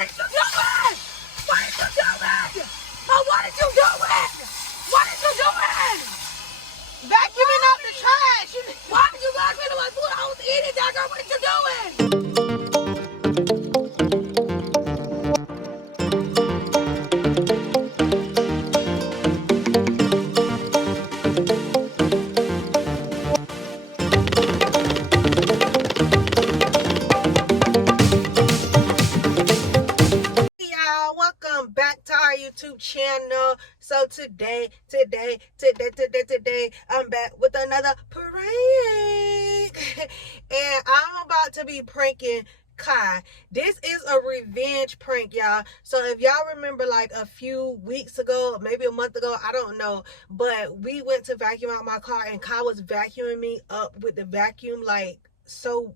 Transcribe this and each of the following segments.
What did you do it? What did you do it? Oh, what did you do it? What did you do it? Vacuuming up the trash. Why did you vacuum into my food? I was eating that, girl. What did you doing? Welcome back to our YouTube channel. So today, I'm back with another prank. And I'm about to be pranking Kai. This is a revenge prank, y'all. So if y'all remember, like a few weeks ago, maybe a month ago, I don't know, but we went to vacuum out my car and Kai was vacuuming me up with the vacuum, like so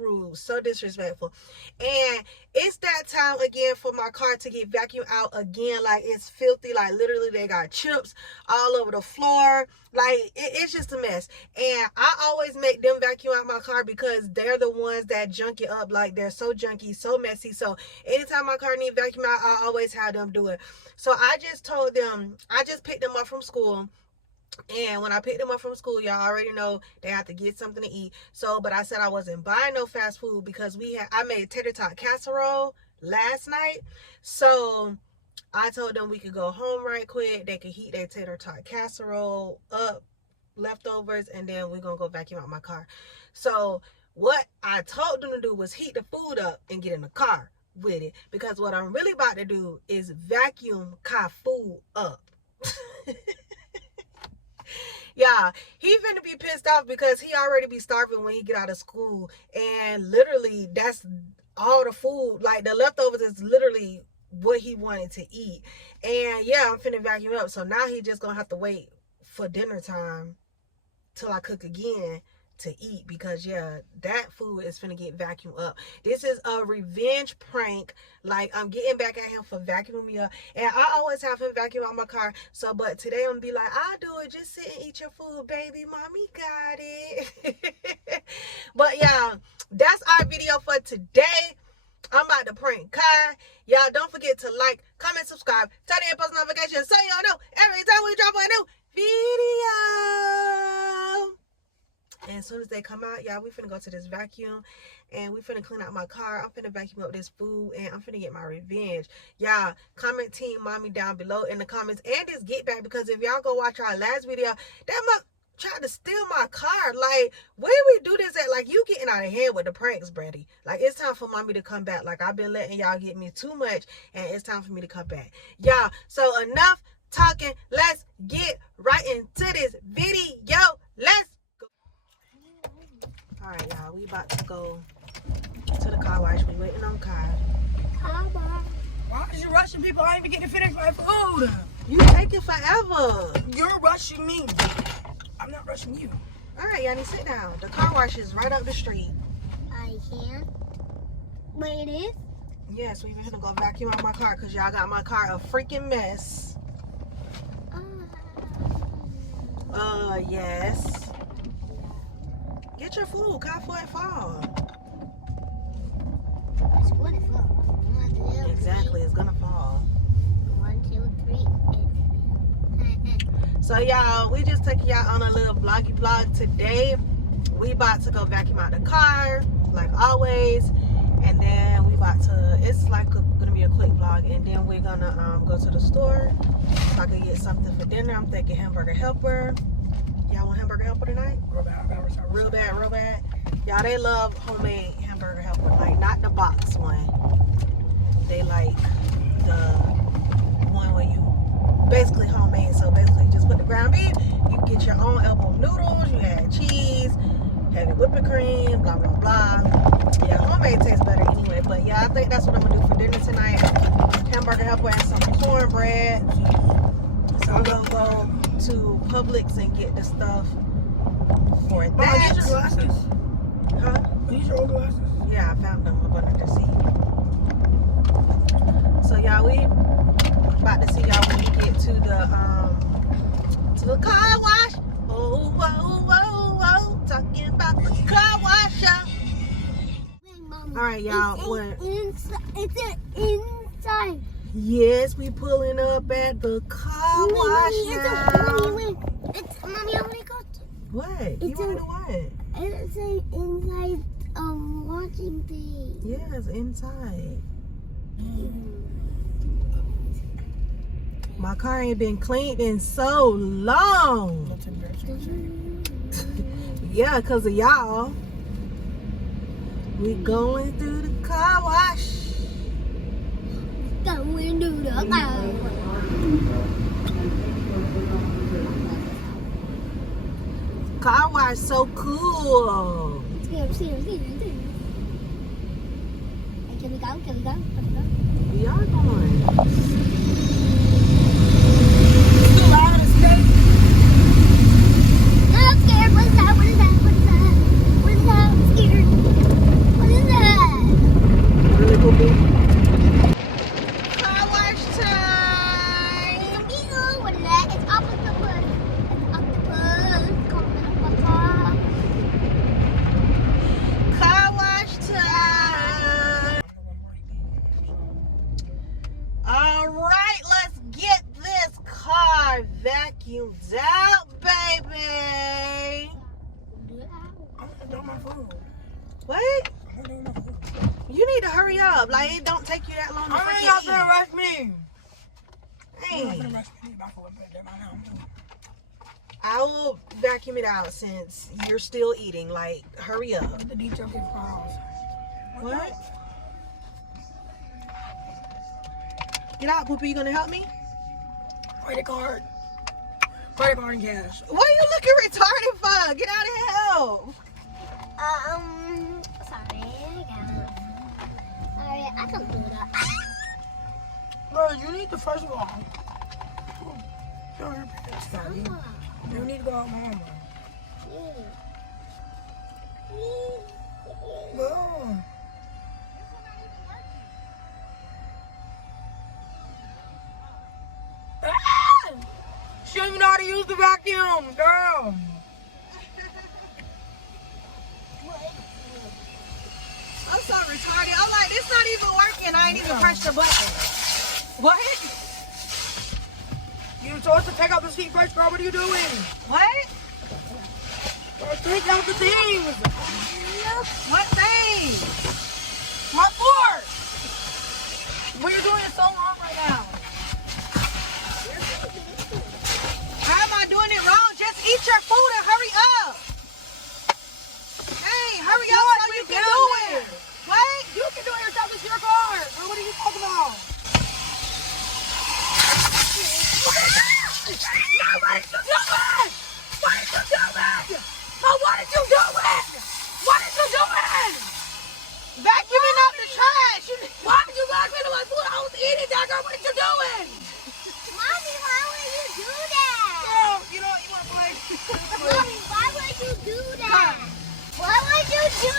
rude, so disrespectful. And it's that time again for my car to get vacuumed out again. Like, it's filthy. Like, literally they got chips all over the floor. Like, it's just a mess. And I always make them vacuum out my car because they're the ones that junk it up. Like, they're so junky, so messy. So anytime my car needs vacuum out, I always have them do it. So I just told them, I just picked them up from school. And when I picked them up from school, y'all already know they have to get something to eat. So, but I said I wasn't buying no fast food because I made tater tot casserole last night. So I told them we could go home right quick. They could heat their tater tot casserole up, leftovers, and then we're going to go vacuum out my car. So what I told them to do was heat the food up and get in the car with it. Because what I'm really about to do is vacuum Kai food up. Yeah, he finna be pissed off because he already be starving when he get out of school. And literally, that's all the food. Like, the leftovers is literally what he wanted to eat. And yeah, I'm finna vacuum up. So now he just gonna have to wait for dinner time till I cook again to eat, because yeah, that food is finna get vacuumed up. This is a revenge prank. Like, I'm getting back at him for vacuuming me up, and I always have him vacuum out my car. So but today I'm gonna be like, I'll do it, just sit and eat your food, baby, mommy got it. But yeah, that's our video for today. I'm about to prank Kai. Y'all don't forget to like, comment, subscribe, turn on post notifications so y'all know every time we drop a new video. And as soon as they come out, y'all, we finna go to this vacuum and we finna clean out my car. I'm finna vacuum up this food and I'm finna get my revenge. Y'all, comment Team Mommy down below in the comments and this get back, because if y'all go watch our last video, that mother tried to steal my car. Like, where do we do this at? Like, you getting out of hand with the pranks, Brady. Like, it's time for Mommy to come back. Like, I've been letting y'all get me too much and it's time for me to come back. Y'all, so enough talking. Let's get right into this video. Let's go. Alright, y'all, we about to go to the car wash. We waiting on Kai. Why are you rushing people? I ain't even getting finished my food. You taking forever. You're rushing me. I'm not rushing you. Alright, Yanni, sit down. The car wash is right up the street. I can. Wait, it is? Yes, we gonna go vacuum out my car because y'all got my car a freaking mess. Yes. Get your food, Kai, before it fall. It's going to fall. 1, 2, Exactly, it's gonna fall. 1, 2, 3. So y'all, we just taking y'all on a little vloggy vlog today. We about to go vacuum out the car, like always, and then we about to, it's like gonna be a quick vlog, and then we're gonna go to the store so I can get something for dinner. I'm thinking hamburger helper. Y'all want hamburger helper tonight? Real bad. Y'all, they love homemade hamburger helper, like not the box one. They like the one where you basically homemade. So basically, you just put the ground beef. You get your own elbow noodles. You add cheese, heavy whipping cream, blah blah blah. Yeah, homemade tastes better anyway. But yeah, I think that's what I'm gonna do for dinner tonight. Hamburger helper and some cornbread. So I'm gonna go to Publix and get the stuff for that. Mom, use your glasses. Huh? Use your old glasses. Yeah, I found them up under the seat. So y'all, we about to see y'all when we get to the car wash. Oh, whoa, whoa, whoa. Talking about the car wash. Bring Mom All right, y'all. What? It's an inside. Yes, we pulling up at the car wash now. Mommy, I want to go. What? You want to do what? It's an inside watching thing. Yes, inside. My car ain't been cleaned in so long. Yeah, because of y'all. We going through the car wash. Going to the car. Car wash so cool. See. Can we go? We are going. No, I'm scared. What is that? I'm scared. What is that? Really cool, boo. Car wash time. What is that? It's octopus. Car wash time. All right, let's get this car vacuumed out, baby. What? You need to hurry up. Like, it don't take you that long to freaking eat. rush me. Hey. I will vacuum it out since you're still eating. Like, hurry up. The detail gets files. What? Get out, Poopy. You gonna help me? Credit card and cash. What are you looking retarded for? Get out and help. Sorry, I can't do that. Bro, you need to first of all show your parents that you need to go out with mama. Go. She don't even know how to use the vacuum, girl. I'm so retarded. I'm like, this not even working. I ain't even pressed the button. What? You told us to take out the seat first, girl. What are you doing? What? Take out the things. What thing? My fork. What you're doing is so wrong right now. How am I doing it wrong? Just eat your food and hurry up. Hey, hurry up so you can do it. What? You can do it yourself. It's your car. Girl, what are you talking about? What did you doing? What did you doing? Oh, what did you doing? What did you doing? Vacuuming up the trash. Why did you vacuum my food? I was eating that, girl. What did you doing? Mommy, why would you do that? Girl, you know what? You want to play? Mommy, why would you do that? Why would you do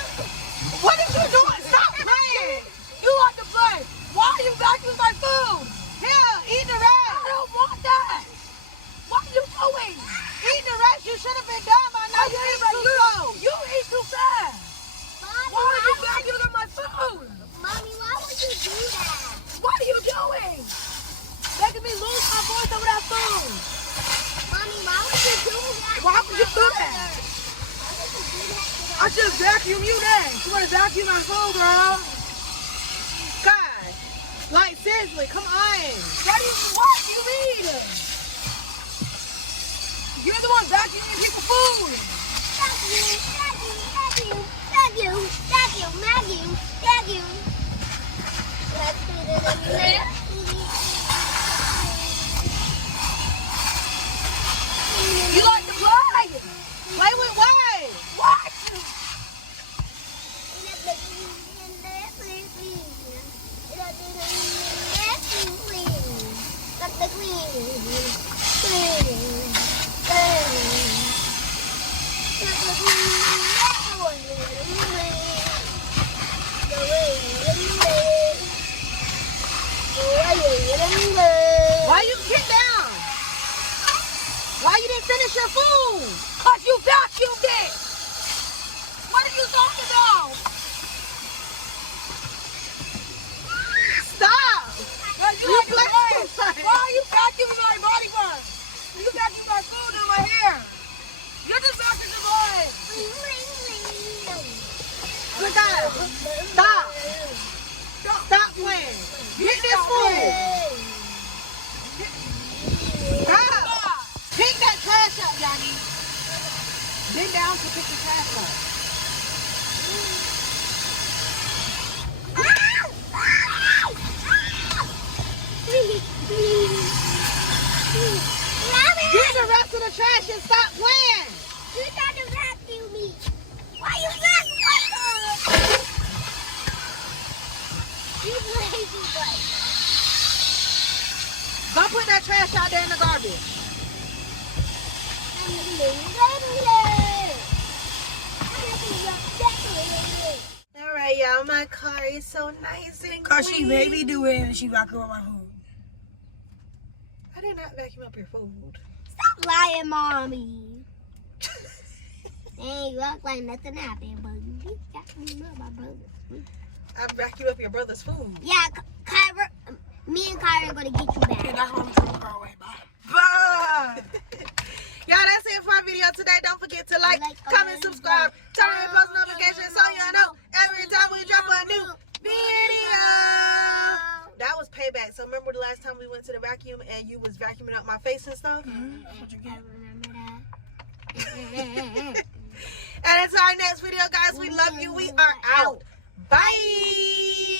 What did you doing? Stop playing. You like to play. Why are you vacuuming my food? Here, eat the rest. I don't want that. What are you doing? Eat the rest. You should have been done by now. You eat too slow. You eat too fast. Mommy, Why are you vacuuming my food? Mommy, why would you do that? What are you doing? Making me lose my voice over that food. Mommy, why would you do that? Why would you do that? I should vacuum you next. You want to vacuum my food, girl? God. Like, seriously, come on. What do you mean? You're the one vacuuming people's food. Vacuum. Let's put it in there. You like to play? Play with what? What? Why you get down? Why you didn't finish your food? Cause you vacuumed it. What are you talking about? Stop. Stop playing. Get this food. Stop. Pick that trash up, Yanni. Bend down to pick the trash up. Get the rest of the trash and stop playing. You tried to vacuum me. Why you vacuuming? You lazy boy. Go put that trash out there in the garbage. All right, y'all. My car is so nice and Cause clean. she made me do it and she vacuumed up my food. I did not vacuum up your food. Stop lying, mommy. Hey, you look like nothing happened, but you vacuumed up my brother's food. I vacuumed up your brother's food. Yeah, Kyra, me and Kyra are gonna get you Okay, back. that's why we threw the car away. Bye. Bye. Y'all, that's it for our video today. Don't forget to like, comment, subscribe, turn on your post notifications so you know every time we drop a new video. That was payback. So remember the last time we went to the vacuum and you was vacuuming up my face and stuff? That's what you I get. remember that. And until our next video, guys, we love you. We are out. Bye.